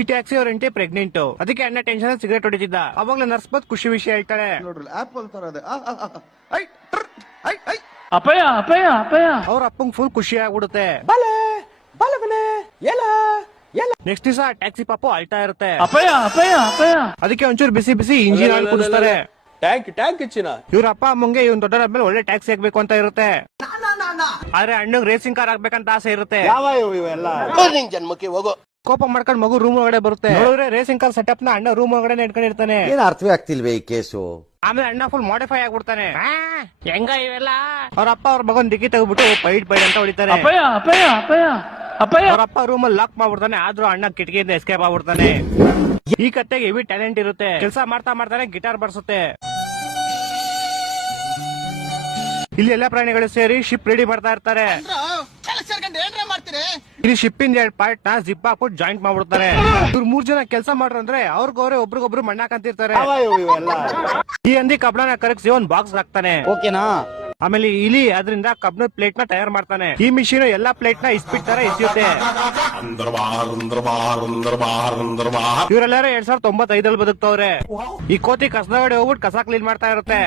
ಈ ಟ್ಯಾಕ್ಸಿ ಅವ್ರ ಹೆಂಡತಿ ಪ್ರೆಗ್ನೆಂಟ್, ಅದಕ್ಕೆ ಅಣ್ಣ ಟೆನ್ಷನ್ ಸಿಗರೇಟ್ ಹೊಡಿತಿದ್ದ. ಅವಾಗ್ಲೇ ನರ್ಸ್ ಬತ್ ಖುಷಿ ವಿಷಯ ಹೇಳ್ತಾಳೆ, ನೋಡ್ರಿ ಆಪಲ್ ತರ ಇದೆ. ಅಪ್ಪಯ್ಯ ಅಪ್ಪಯ್ಯ ಅಪ್ಪಯ್ಯ. ಅವ್ರ ಅಪ್ಪಂಗ್ ಫುಲ್ ಖುಷಿ ಆಗ್ಬಿಡುತ್ತೆ. ನೆಕ್ಸ್ಟ್ ದಿವಸ ಟ್ಯಾಕ್ಸಿ ಪಾಪು ಅಳ್ತಾ ಇರುತ್ತೆ. ಅಪ್ಪಯ್ಯ ಅಪ್ಪಯ್ಯ ಅಪ್ಪಯ್ಯ. ಅದಕ್ಕೆ ಒಂಚೂರು ಬಿಸಿ ಬಿಸಿ ಇಂಜಿನ್ ಆಯಿಲ್ ಕುಡಿಸ್ತಾರೆ. ಟ್ಯಾಂಕ್ ಹೆಚ್ಚಿನ ಇವ್ರ ಅಪ್ಪ ಅಮ್ಮಂಗೆ ಇವ್ನ್ ದೊಡ್ಡ ಮೇಲೆ ಒಳ್ಳೆ ಟ್ಯಾಕ್ಸಿ ಆಗ್ಬೇಕು ಅಂತ ಇರುತ್ತೆ. ಆದ್ರೆ ಅಣ್ಣಂಗ್ ರೇಸಿಂಗ್ ಕಾರ್ ಆಗ್ಬೇಕಂತ ಆಸೆ ಇರುತ್ತೆ. ಜನ್ಮಕ್ಕೆ ಹೋಗೋ ಕೋಪ ಮಾಡ್ಕೊಂಡ್ ಮಗು ರೂಮ್ ಒಳಗಡೆ ಬರುತ್ತೆ. ನೋಡಿದ್ರೆ ರೇಸಿಂಗ್ ಕಾರ್ ಸೆಟಪ್ ನ ಅಣ್ಣ ರೂಮ್ ಒಳಗಡೆ ಇಟ್ಕೊಂಡಿರ್ತಾನೆ. ಏನ್ ಅರ್ಥವೇ ಆಗ್ತಿಲ್ವೇ ಈ ಕೇಸು. ಆಮೇಲೆ ಅಣ್ಣ ಫುಲ್ ಮಾಡಿಫೈ ಆಗ್ಬಿಡ್ತಾನೆ. ಹೆಂಗ ಇವೆಲ್ಲ ಅವ್ರ ಅಪ್ಪ ಅವ್ರ ಮಗನ್ ದಿಕ್ಕಿ ತೆಗ್ಬಿಟ್ಟು ಬೈಟ್ ಅಂತ ಹೊಡಿತಾರೆ. ಅಪ್ಪಯ್ಯ ಅಪ್ಪಯ್ಯ ಅಪ್ಪಯ್ಯ ಅಪ್ಪಯ್ಯ. ಅವ್ರ ಅಪ್ಪ ರೂಮ್ ಅಲ್ಲಿ ಲಾಕ್ ಮಾಡ್ಬಿಡ್ತಾನೆ. ಆದ್ರೂ ಅಣ್ಣ ಕಿಟಕಿಯಿಂದ ಎಸ್ಕೇಪ್ ಆಗ್ಬಿಡ್ತಾನೆ. ಈ ಕತ್ತೆಗೆ ಹೆವಿ ಟ್ಯಾಲೆಂಟ್ ಇರುತ್ತೆ. ಕೆಲಸ ಮಾಡ್ತಾ ಮಾಡ್ತಾನೆ ಗಿಟಾರ್ ಬರ್ಸುತ್ತೆ. ಇಲ್ಲಿ ಎಲ್ಲಾ ಪ್ರಾಣಿಗಳು ಸೇರಿ ಶಿಪ್ ರೆಡಿ ಮಾಡ್ತಾ ಇರ್ತಾರೆ. ಇಲ್ಲಿ ಶಿಪ್ ಇಂದ 2 ಪಾರ್ಟ್ ನ ಜಿಪ್ ಹಾಕ್ಬಿಟ್ಟು ಜಾಯಿಂಟ್ ಮಾಡ್ಬಿಡ್ತಾರೆ. ಇವ್ರು 3 ಜನ ಕೆಲಸ ಮಾಡ್ರು ಅಂದ್ರೆ ಅವ್ರಿಗವ್ರೆ ಒಬ್ರಿಗೊಬ್ರು ಮಣ್ಣಾಕಂತಿರ್ತಾರೆ. ಈ ಹಂದಿ ಕಬ್ಣನ ಕರಗಿಸಿ ಒಂದ್ ಬಾಕ್ಸ್ ಹಾಕ್ತಾನೆ. ಓಕೆನಾ. ಆಮೇಲೆ ಇಲಿ ಅದರಿಂದ ಕಬ್ಣದ ಪ್ಲೇಟ್ ನ ತಯಾರು ಮಾಡ್ತಾನೆ. ಈ ಮಿಷಿನ್ ಎಲ್ಲಾ ಪ್ಲೇಟ್ ನ ಇಸ್ಪಿಟ್ ತರ ಎಸೆಯುತ್ತೆ. ಇವರೆಲ್ಲರೂ 2095 ಬದುಕ್ತವ್ರೆ. ಈ ಕೋತಿ ಕಸದೊಳಗಡೆ ಹೋಗ್ಬಿಟ್ಟು ಕಸ ಕ್ಲೀನ್ ಮಾಡ್ತಾ ಇರುತ್ತೆ.